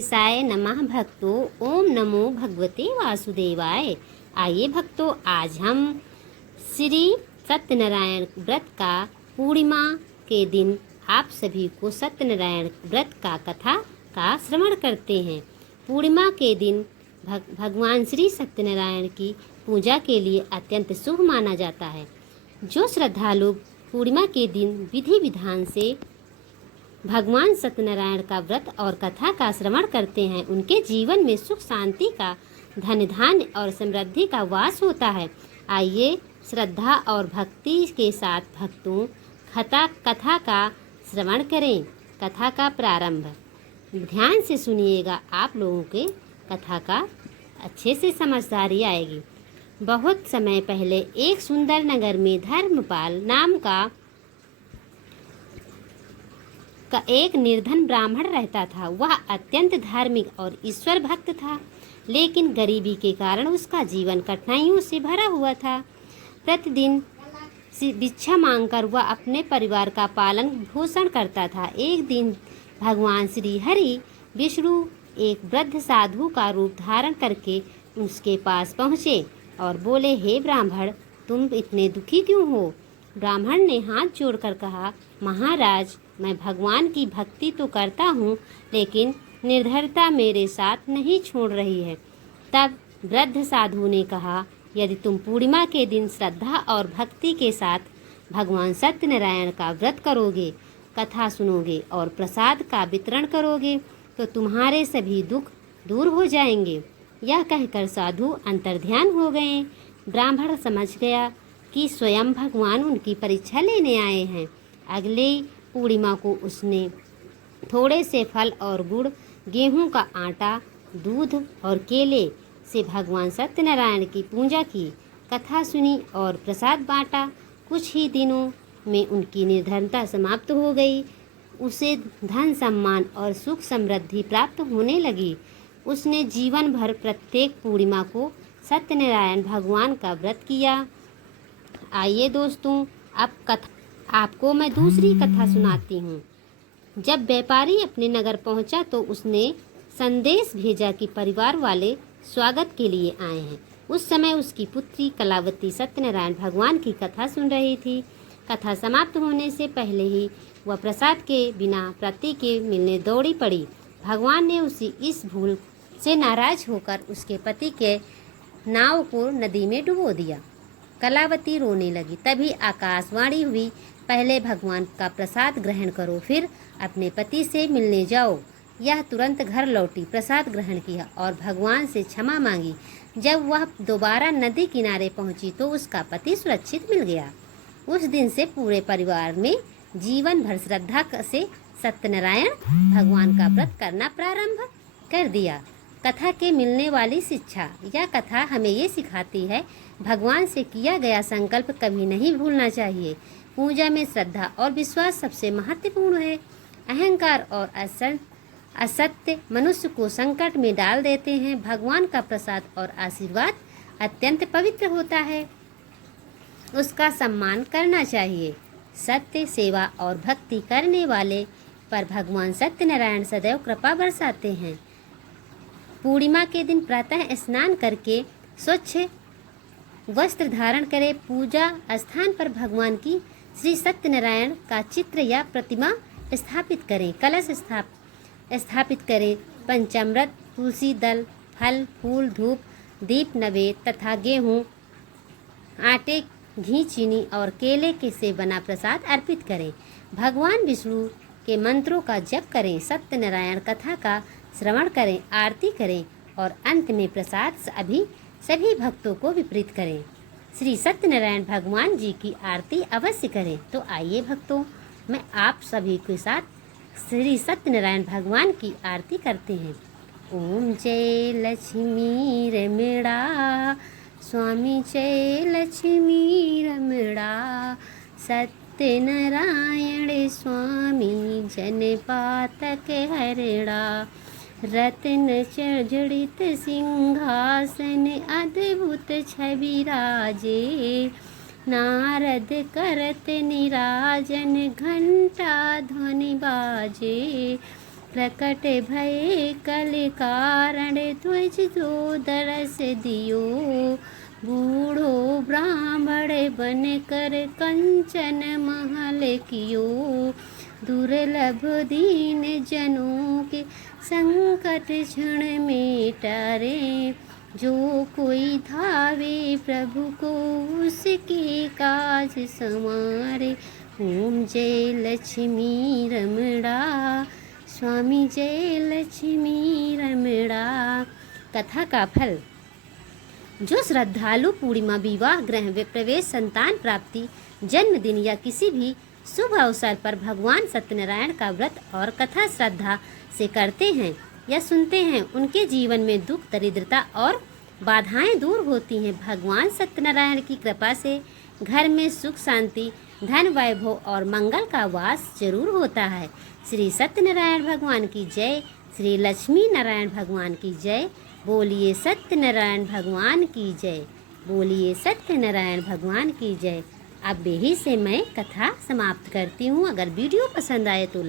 साय नमः भक्तों। ओम नमो भगवते वासुदेवाय। आइए भक्तों, आज हम श्री सत्यनारायण व्रत का पूर्णिमा के दिन आप सभी को सत्यनारायण व्रत का कथा का श्रवण करते हैं। पूर्णिमा के दिन भगवान श्री सत्यनारायण की पूजा के लिए अत्यंत शुभ माना जाता है। जो श्रद्धालु पूर्णिमा के दिन विधि विधान से भगवान सत्यनारायण का व्रत और कथा का श्रवण करते हैं, उनके जीवन में सुख शांति का, धन धान्य और समृद्धि का वास होता है। आइए श्रद्धा और भक्ति के साथ भक्तों कथा का श्रवण करें। कथा का प्रारंभ ध्यान से सुनिएगा, आप लोगों के कथा का अच्छे से समझदारी आएगी। बहुत समय पहले एक सुंदर नगर में धर्मपाल नाम का एक निर्धन ब्राह्मण रहता था। वह अत्यंत धार्मिक और ईश्वर भक्त था, लेकिन गरीबी के कारण उसका जीवन कठिनाइयों से भरा हुआ था। प्रतिदिन भिक्षा मांगकर वह अपने परिवार का पालन पोषण करता था। एक दिन भगवान श्री हरि विष्णु एक वृद्ध साधु का रूप धारण करके उसके पास पहुँचे और बोले, हे ब्राह्मण, तुम इतने दुखी क्यों हो? ब्राह्मण ने हाथ जोड़कर कहा, महाराज, मैं भगवान की भक्ति तो करता हूँ, लेकिन निर्धनता मेरे साथ नहीं छोड़ रही है। तब वृद्ध साधु ने कहा, यदि तुम पूर्णिमा के दिन श्रद्धा और भक्ति के साथ भगवान सत्यनारायण का व्रत करोगे, कथा सुनोगे और प्रसाद का वितरण करोगे, तो तुम्हारे सभी दुख दूर हो जाएंगे। यह कहकर साधु अंतर्ध्यान हो गए। ब्राह्मण समझ गया कि स्वयं भगवान उनकी परीक्षा लेने आए हैं। अगले पूर्णिमा को उसने थोड़े से फल और गुड़, गेहूं का आटा, दूध और केले से भगवान सत्यनारायण की पूजा की, कथा सुनी और प्रसाद बांटा। कुछ ही दिनों में उनकी निर्धनता समाप्त हो गई। उसे धन, सम्मान और सुख समृद्धि प्राप्त होने लगी। उसने जीवन भर प्रत्येक पूर्णिमा को सत्यनारायण भगवान का व्रत किया। आइए दोस्तों, अब आपको मैं दूसरी कथा सुनाती हूँ। जब व्यापारी अपने नगर पहुँचा तो उसने संदेश भेजा कि परिवार वाले स्वागत के लिए आए हैं। उस समय उसकी पुत्री कलावती सत्यनारायण भगवान की कथा सुन रही थी। कथा समाप्त होने से पहले ही वह प्रसाद के बिना पति के मिलने दौड़ी पड़ी। भगवान ने उसी इस भूल से नाराज होकर उसके पति के नाव को नदी में डुबो दिया। कलावती रोने लगी। तभी आकाशवाणी हुई, पहले भगवान का प्रसाद ग्रहण करो, फिर अपने पति से मिलने जाओ। यह तुरंत घर लौटी, प्रसाद ग्रहण किया और भगवान से क्षमा मांगी। जब वह दोबारा नदी किनारे पहुंची तो उसका पति सुरक्षित मिल गया। उस दिन से पूरे परिवार में जीवन भर श्रद्धा से सत्यनारायण भगवान का व्रत करना प्रारंभ कर दिया। कथा के मिलने वाली शिक्षा। यह कथा हमें ये सिखाती है, भगवान से किया गया संकल्प कभी नहीं भूलना चाहिए। पूजा में श्रद्धा और विश्वास सबसे महत्वपूर्ण है। अहंकार और असत्य मनुष्य को संकट में डाल देते हैं। भगवान का प्रसाद और आशीर्वाद अत्यंत पवित्र होता है, उसका सम्मान करना चाहिए। सत्य, सेवा और भक्ति करने वाले पर भगवान सत्यनारायण सदैव कृपा बरसाते हैं। पूर्णिमा के दिन प्रातः स्नान करके स्वच्छ वस्त्र धारण करें। पूजा स्थान पर भगवान की श्री सत्यनारायण का चित्र या प्रतिमा स्थापित करें। कलश स्थापित करें। पंचामृत, तुलसी दल, फल, फूल, धूप, दीप, नैवेद्य तथा गेहूँ, आटे, घी, चीनी और केले के से बना प्रसाद अर्पित करें। भगवान विष्णु के मंत्रों का जप करें। सत्यनारायण कथा का श्रवण करें, आरती करें और अंत में प्रसाद सभी भक्तों को वितरित करें। श्री सत्यनारायण भगवान जी की आरती अवश्य करें। तो आइए भक्तों, मैं आप सभी के साथ श्री सत्यनारायण भगवान की आरती करते हैं। ओम जय लक्ष्मी रमणा, स्वामी जय लक्ष्मी रमणा, सत्यनारायण स्वामी जनपातक हरणा, रत्न जड़ित सिंहासन अद्भुत छवि राजे, नारद करत निराजन घंटा ध्वनि बाजे, प्रकट भये कल कारण ध्वज जो दरस दियो। बूढ़ो ब्राह्मण बन कर कंचन महल कियो। दुर्लभ दीन जनों के संकट क्षण में टारे। जो कोई धावे प्रभु को उसके काज संवारे। ओम जय लक्ष्मी रमणा, स्वामी जय लक्ष्मी रमणा। कथा का फल। जो श्रद्धालु पूर्णिमा, विवाह, गृह प्रवेश, संतान प्राप्ति, जन्मदिन या किसी भी शुभ अवसर पर भगवान सत्यनारायण का व्रत और कथा श्रद्धा से करते हैं या सुनते हैं, उनके जीवन में दुख, दरिद्रता और बाधाएं दूर होती हैं। भगवान सत्यनारायण की कृपा से घर में सुख, शांति, धन, वैभव और मंगल का वास जरूर होता है। श्री सत्यनारायण भगवान की जय। श्री लक्ष्मी नारायण भगवान की जय। बोलिए सत्यनारायण भगवान की जय। बोलिए सत्यनारायण भगवान की जय। अब यही से मैं कथा समाप्त करती हूँ। अगर वीडियो पसंद आए तो